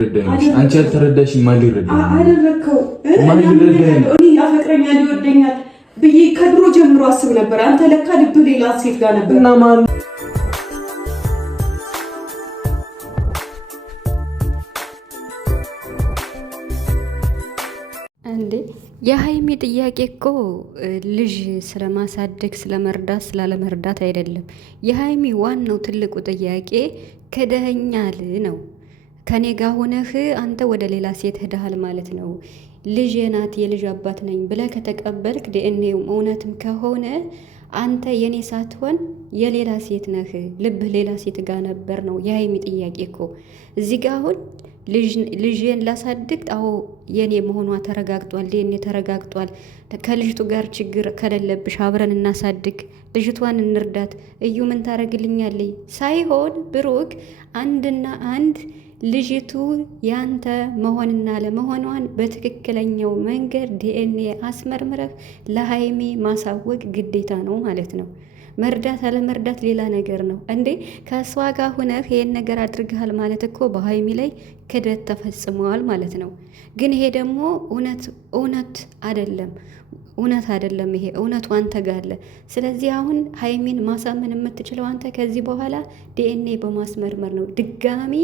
አንቺ ያልተረዳሽ ማን ሊረዳ አደረከው? ማን ሊረዳ? እኔ ያፈቅረኛል ይወደኛል ብዬ ከድሮ ጀምሮ አስብ ነበር። አንተ ለካ ልብ ሌላ ሴት ጋር ነበር። እና ማን እንዴ? የሀይሚ ጥያቄ እኮ ልጅ ስለማሳደግ ስለመርዳት ስላለመርዳት አይደለም። የሀይሚ ዋናው ትልቁ ጥያቄ ክደኸኛል ነው። ከኔ ጋር ሆነህ አንተ ወደ ሌላ ሴት ሄደሃል ማለት ነው። ልጅ ናት የልጅ አባት ነኝ ብለህ ከተቀበልክ ዲኤንኤው እውነትም ከሆነ አንተ የኔ ሳትሆን የሌላ ሴት ነህ። ልብህ ሌላ ሴት ጋር ነበር ነው የሀይሚ ጥያቄ እኮ እዚህ ጋር አሁን ልጅን ላሳድግ አዎ የኔ መሆኗ ተረጋግጧል። ዲኤንኤ ተረጋግጧል። ከልጅቱ ጋር ችግር ከሌለብሽ አብረን እናሳድግ፣ ልጅቷን እንርዳት፣ እዩ ምን ታረግልኛለች ሳይሆን ብሩክ አንድና አንድ ልጅቱ ያንተ መሆንና ለመሆኗን በትክክለኛው መንገድ ዲኤንኤ አስመርምረህ ለሀይሚ ማሳወቅ ግዴታ ነው ማለት ነው። መርዳት አለመርዳት ሌላ ነገር ነው እንዴ። ከእሷ ጋር ሁነህ ይሄን ነገር አድርገሃል ማለት እኮ በሀይሚ ላይ ክደት ተፈጽመዋል ማለት ነው። ግን ይሄ ደግሞ እውነት አይደለም። እውነት አይደለም። ይሄ እውነቱ አንተ ጋር አለ። ስለዚህ አሁን ሀይሚን ማሳመን የምትችለው አንተ ከዚህ በኋላ ዲኤንኤ በማስመርመር ነው። ድጋሚ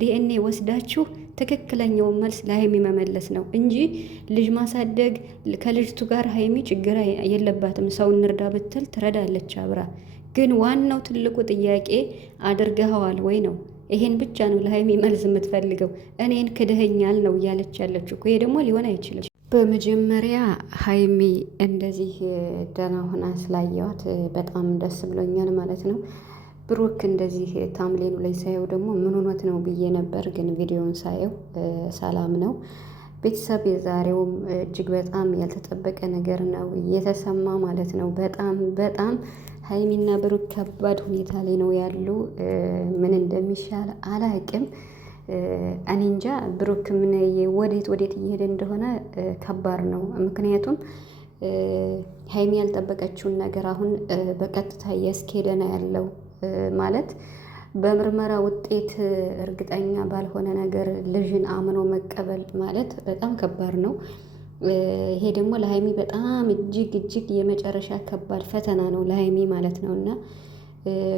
ዲኤንኤ ወስዳችሁ ትክክለኛውን መልስ ለሀይሚ መመለስ ነው እንጂ ልጅ ማሳደግ ከልጅቱ ጋር ሀይሚ ችግር የለባትም። ሰው እንርዳ ብትል ትረዳለች አብራ። ግን ዋናው ትልቁ ጥያቄ አድርገኸዋል ወይ ነው። ይሄን ብቻ ነው ለሀይሚ መልስ የምትፈልገው። እኔን ክድኸኛል ነው እያለች ያለችው እኮ። ይሄ ደግሞ ሊሆን አይችልም። በመጀመሪያ ሀይሚ እንደዚህ ደህና ሆና ስላየዋት በጣም ደስ ብሎኛል ማለት ነው። ብሩክ እንደዚህ ታምሌኑ ላይ ሳየው ደግሞ ምን ሆኖት ነው ብዬ ነበር፣ ግን ቪዲዮውን ሳየው ሰላም ነው። ቤተሰብ የዛሬውም እጅግ በጣም ያልተጠበቀ ነገር ነው እየተሰማ ማለት ነው። በጣም ሀይሚና ብሩክ ከባድ ሁኔታ ላይ ነው ያሉ። ምን እንደሚሻል አላቅም። እኔ እንጃ። ብሩክ ምን ወዴት እየሄደ እንደሆነ ከባድ ነው። ምክንያቱም ሀይሚ ያልጠበቀችውን ነገር አሁን በቀጥታ እያስኬደ ነው ያለው ማለት በምርመራ ውጤት እርግጠኛ ባልሆነ ነገር ልጅን አምኖ መቀበል ማለት በጣም ከባድ ነው። ይሄ ደግሞ ለሀይሚ በጣም እጅግ የመጨረሻ ከባድ ፈተና ነው ለሀይሚ ማለት ነው። እና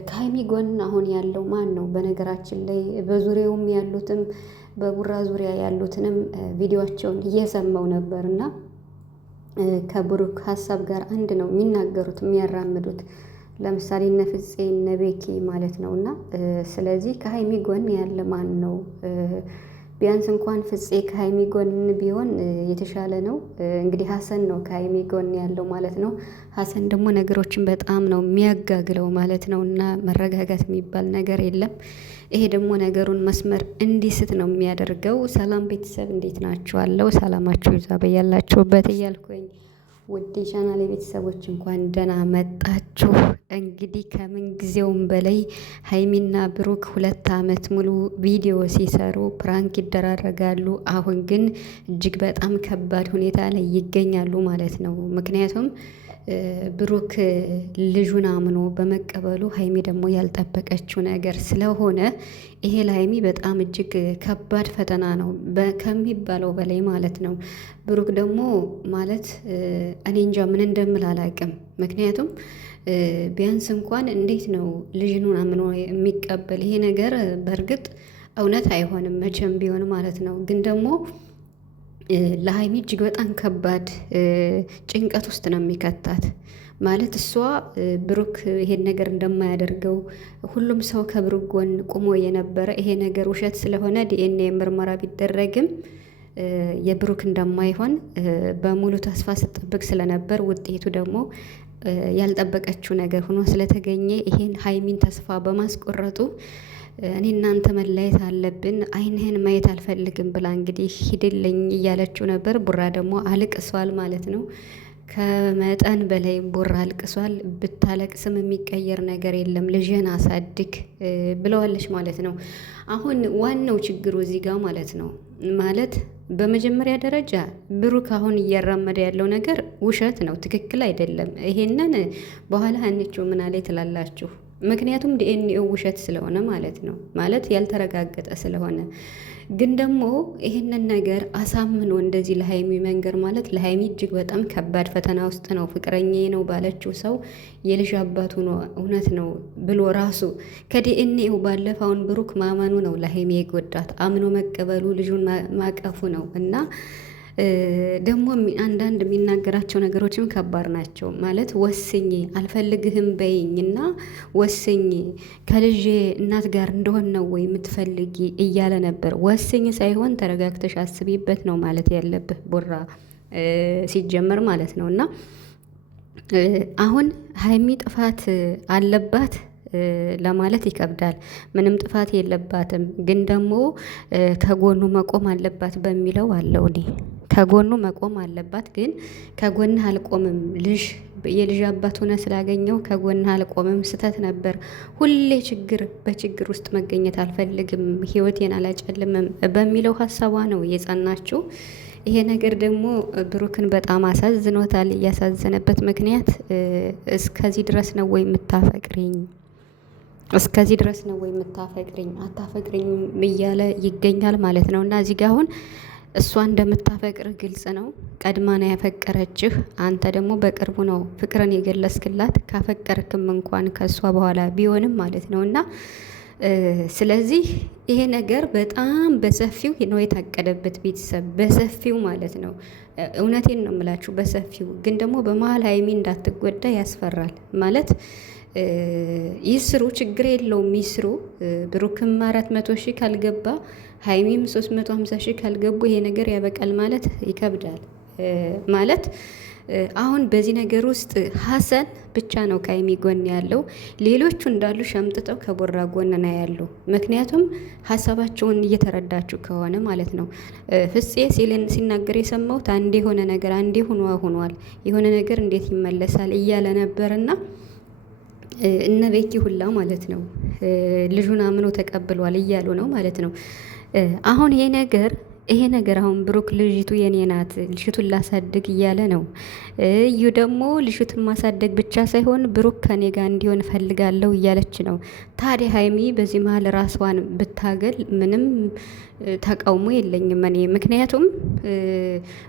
ከሀይሚ ጎን አሁን ያለው ማን ነው? በነገራችን ላይ በዙሪያውም ያሉትም በቡራ ዙሪያ ያሉትንም ቪዲዮቸውን እየሰማው ነበር እና ከብሩክ ሀሳብ ጋር አንድ ነው የሚናገሩት የሚያራምዱት። ለምሳሌ እነ ፍፄ እነ ቤኪ ማለት ነው። እና ስለዚህ ከሀይሚ ጎን ያለ ማን ነው? ቢያንስ እንኳን ፍፄ ከሀይሚ ጎን ቢሆን የተሻለ ነው። እንግዲህ ሀሰን ነው ከሀይሚ ጎን ያለው ማለት ነው። ሀሰን ደግሞ ነገሮችን በጣም ነው የሚያጋግለው ማለት ነው። እና መረጋጋት የሚባል ነገር የለም። ይሄ ደግሞ ነገሩን መስመር እንዲስት ነው የሚያደርገው። ሰላም ቤተሰብ እንዴት ናችኋለሁ? ሰላማችሁ ይዛ በያላችሁበት እያልኩኝ ውድ ቻናል ቤተሰቦች እንኳን ደህና መጣችሁ። እንግዲህ ከምን ጊዜውም በላይ ሀይሚና ብሩክ 2 ዓመት ሙሉ ቪዲዮ ሲሰሩ ፕራንክ ይደራረጋሉ። አሁን ግን እጅግ በጣም ከባድ ሁኔታ ላይ ይገኛሉ ማለት ነው። ምክንያቱም ብሩክ ልጁን አምኖ በመቀበሉ ሀይሚ ደግሞ ያልጠበቀችው ነገር ስለሆነ ይሄ ለሀይሚ በጣም እጅግ ከባድ ፈተና ነው ከሚባለው በላይ ማለት ነው። ብሩክ ደግሞ ማለት እኔ እንጃ ምን እንደምል አላውቅም። ምክንያቱም ቢያንስ እንኳን እንዴት ነው ልጅን አምኖ የሚቀበል? ይሄ ነገር በእርግጥ እውነት አይሆንም መቼም ቢሆን ማለት ነው። ግን ደግሞ ለሀይሚ እጅግ በጣም ከባድ ጭንቀት ውስጥ ነው የሚከታት። ማለት እሷ ብሩክ ይሄን ነገር እንደማያደርገው ሁሉም ሰው ከብሩክ ጎን ቁሞ የነበረ ይሄ ነገር ውሸት ስለሆነ ዲኤንኤ ምርመራ ቢደረግም የብሩክ እንደማይሆን በሙሉ ተስፋ ስትጠብቅ ስለነበር ውጤቱ ደግሞ ያልጠበቀችው ነገር ሆኖ ስለተገኘ ይሄን ሀይሚን ተስፋ በማስቆረጡ እኔ እናንተ መለየት አለብን፣ አይንህን ማየት አልፈልግም ብላ እንግዲህ ሂድልኝ እያለችው ነበር። ቡራ ደግሞ አልቅሷል ማለት ነው። ከመጠን በላይ ቡራ አልቅሷል። ብታለቅስም የሚቀየር ነገር የለም፣ ልጅህን አሳድግ ብለዋለች ማለት ነው። አሁን ዋናው ችግሩ እዚህ ጋር ማለት ነው ማለት በመጀመሪያ ደረጃ ብሩክ አሁን እያራመደ ያለው ነገር ውሸት ነው፣ ትክክል አይደለም። ይሄንን በኋላ አንቺው ምን አለ ትላላችሁ? ምክንያቱም ዲኤንኤው ውሸት ስለሆነ ማለት ነው። ማለት ያልተረጋገጠ ስለሆነ ግን ደግሞ ይህንን ነገር አሳምኖ እንደዚህ ለሀይሚ መንገር ማለት ለሀይሚ እጅግ በጣም ከባድ ፈተና ውስጥ ነው። ፍቅረኛዬ ነው ባለችው ሰው የልጅ አባቱ ነው እውነት ነው ብሎ ራሱ ከዲኤንኤው ባለፈውን ብሩክ ማመኑ ነው ለሀይሚ የጎዳት። አምኖ መቀበሉ ልጁን ማቀፉ ነው እና ደግሞ አንዳንድ የሚናገራቸው ነገሮችም ከባድ ናቸው። ማለት ወስኝ አልፈልግህም በይኝ እና ወስኝ ከልጄ እናት ጋር እንደሆን ነው ወይ የምትፈልጊ እያለ ነበር። ወስኝ ሳይሆን ተረጋግተሽ አስቢበት ነው ማለት ያለብህ ቡራ ሲጀመር ማለት ነው። እና አሁን ሀይሚ ጥፋት አለባት ለማለት ይከብዳል። ምንም ጥፋት የለባትም፣ ግን ደግሞ ከጎኑ መቆም አለባት በሚለው አለው። እኔ ከጎኑ መቆም አለባት፣ ግን ከጎንህ አልቆምም የልጅ አባት ሆነ ስላገኘው ከጎንህ አልቆምም፣ ስተት ነበር፣ ሁሌ በችግር ውስጥ መገኘት አልፈልግም፣ ህይወቴን አላጨልምም በሚለው ሀሳቧ ነው የጸናችው። ይሄ ነገር ደግሞ ብሩክን በጣም አሳዝኖታል። እያሳዘነበት ምክንያት እስከዚህ ድረስ ነው ወይ የምታፈቅሪኝ እስከዚህ ድረስ ነው ወይ የምታፈቅሪኝ አታፈቅሪኝም እያለ ይገኛል ማለት ነው። እና እዚህ ጋር አሁን እሷ እንደምታፈቅር ግልጽ ነው። ቀድማ ነው ያፈቀረችህ። አንተ ደግሞ በቅርቡ ነው ፍቅርን የገለጽክላት፣ ካፈቀርክም እንኳን ከእሷ በኋላ ቢሆንም ማለት ነው። እና ስለዚህ ይሄ ነገር በጣም በሰፊው ነው የታቀደበት፣ ቤተሰብ በሰፊው ማለት ነው። እውነቴን ነው የምላችሁ በሰፊው። ግን ደግሞ በመሀል ሀይሚ እንዳትጎዳ ያስፈራል ማለት ይስሩ፣ ችግር የለውም ይስሩ። ብሩክም 400,000 ካልገባ ሀይሚም 350,000 ካልገቡ ይሄ ነገር ያበቃል ማለት ይከብዳል። ማለት አሁን በዚህ ነገር ውስጥ ሀሰን ብቻ ነው ከሀይሚ ጎን ያለው። ሌሎቹ እንዳሉ ሸምጥጠው ከቦራ ጎን ነው ያለው። ምክንያቱም ሀሳባቸውን እየተረዳችሁ ከሆነ ማለት ነው። ፍፄ ሲናገር የሰማሁት አንዴ የሆነ ነገር አንዴ ሆኗል፣ የሆነ ነገር እንዴት ይመለሳል እያለ ነበርና እነ ቤኪ ሁላ ማለት ነው ልጁን አምኖ ተቀብሏል እያሉ ነው ማለት ነው። አሁን ይሄ ነገር አሁን ብሩክ ልጅቱ የኔ ናት ልጅቱን ላሳድግ እያለ ነው። እዩ ደግሞ ልጅቱን ማሳደግ ብቻ ሳይሆን ብሩክ ከኔ ጋር እንዲሆን እፈልጋለሁ እያለች ነው። ታዲያ ሀይሚ በዚህ መሀል ራስዋን ብታገል ምንም ተቃውሞ የለኝም እኔ። ምክንያቱም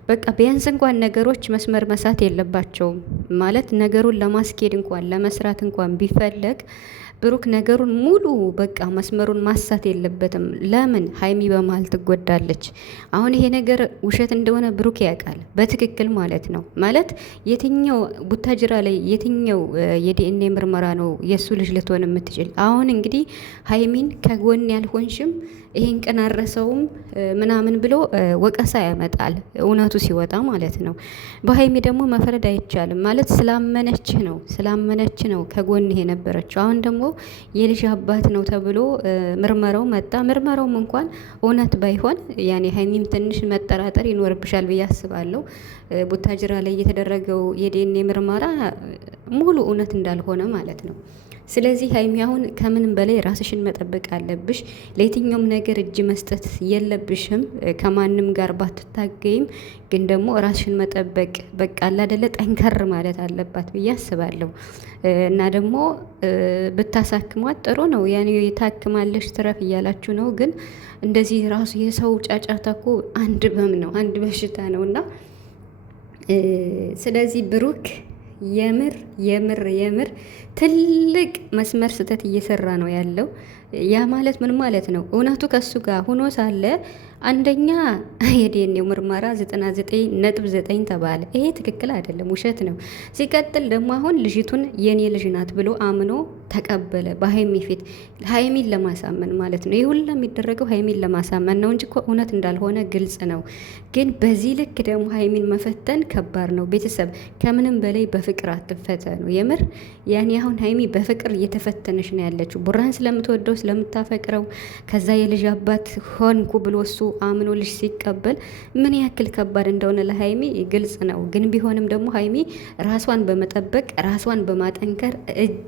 በቃ ቢያንስ እንኳን ነገሮች መስመር መሳት የለባቸውም ማለት ነገሩን ለማስኬድ እንኳን ለመስራት እንኳን ቢፈለግ ብሩክ ነገሩን ሙሉ በቃ መስመሩን ማሳት የለበትም። ለምን ሀይሚ በመሀል ትጎዳለች? አሁን ይሄ ነገር ውሸት እንደሆነ ብሩክ ያውቃል በትክክል ማለት ነው። ማለት የትኛው ቡታጅራ ላይ የትኛው የዲኤንኤ ምርመራ ነው የእሱ ልጅ ልትሆን የምትችል? አሁን እንግዲህ ሀይሚን ከጎን ያልሆንሽም ይሄን ቀን አረሰውም ምናምን ብሎ ወቀሳ ያመጣል፣ እውነቱ ሲወጣ ማለት ነው። በሀይሚ ደግሞ መፍረድ አይቻልም ማለት ስላመነች ነው ከጎን የነበረችው። አሁን ደግሞ የልጅ አባት ነው ተብሎ ምርመራው መጣ። ምርመራውም እንኳን እውነት ባይሆን ያኔ ሀይሚም ትንሽ መጠራጠር ይኖርብሻል ብዬ አስባለሁ። ቡታጅራ ላይ የተደረገው የዲኤንኤ ምርመራ ሙሉ እውነት እንዳልሆነ ማለት ነው። ስለዚህ ሀይሚ አሁን ከምንም በላይ ራስሽን መጠበቅ አለብሽ። ለየትኛውም ነገር እጅ መስጠት የለብሽም። ከማንም ጋር ባትታገይም ግን ደግሞ ራስሽን መጠበቅ በቃ አላደለ ጠንከር ማለት አለባት ብዬ አስባለሁ። እና ደግሞ ብታሳክሟት ጥሩ ነው። ያኔ የታክማለሽ ትረፍ እያላችሁ ነው። ግን እንደዚህ ራሱ የሰው ጫጫታ እኮ አንድ በም ነው፣ አንድ በሽታ ነው። እና ስለዚህ ብሩክ የምር ትልቅ መስመር ስህተት እየሰራ ነው ያለው። ያ ማለት ምን ማለት ነው? እውነቱ ከሱ ጋር ሆኖ ሳለ አንደኛ የዲኤንኤው ምርመራ 99.9 ተባለ። ይሄ ትክክል አይደለም፣ ውሸት ነው። ሲቀጥል ደግሞ አሁን ልጅቱን የኔ ልጅ ናት ብሎ አምኖ ተቀበለ በሀይሚ ፊት፣ ሀይሚን ለማሳመን ማለት ነው። ይህ ሁላ የሚደረገው ሀይሚን ለማሳመን ነው እንጂ እኮ እውነት እንዳልሆነ ግልጽ ነው። ግን በዚህ ልክ ደግሞ ሀይሚን መፈተን ከባድ ነው። ቤተሰብ ከምንም በላይ በፍቅር አትፈተኑ። የምር ያኔ አሁን ሀይሚ በፍቅር እየተፈተነች ነው ያለችው። ቡራን ስለምትወደው ስለምታፈቅረው፣ ከዛ የልጅ አባት ሆንኩ ብሎ እሱ አምኖ ልጅ ሲቀበል ምን ያክል ከባድ እንደሆነ ለሀይሚ ግልጽ ነው። ግን ቢሆንም ደግሞ ሀይሚ ራሷን በመጠበቅ ራሷን በማጠንከር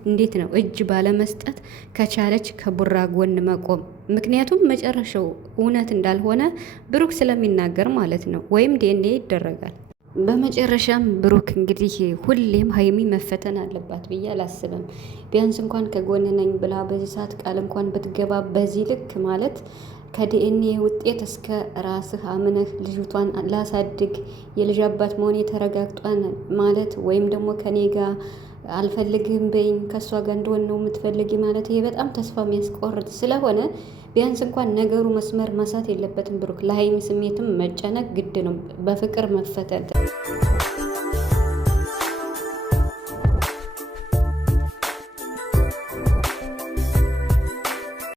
እንዴት ነው እጅ ባለመስጠት ከቻለች ከቡራ ጎን መቆም። ምክንያቱም መጨረሻው እውነት እንዳልሆነ ብሩክ ስለሚናገር ማለት ነው። ወይም ዲኤንኤ ይደረጋል። በመጨረሻም ብሩክ እንግዲህ ሁሌም ሀይሚ መፈተን አለባት ብዬ አላስብም። ቢያንስ እንኳን ከጎን ነኝ ብላ በዚህ ሰዓት ቃል እንኳን ብትገባ በዚህ ልክ ማለት ከዲኤንኤ ውጤት እስከ ራስህ አምነህ ልጅቷን ላሳድግ የልጅ አባት መሆን የተረጋግጧን ማለት ወይም ደግሞ ከኔ ጋር አልፈልግህም በይኝ ከእሷ ጋር እንደሆን ነው የምትፈልጊ ማለት ይሄ በጣም ተስፋ የሚያስቆርጥ ስለሆነ ቢያንስ እንኳን ነገሩ መስመር መሳት የለበትም ብሩክ። ለሀይሚ ስሜትም መጨነቅ ግድ ነው፣ በፍቅር መፈተን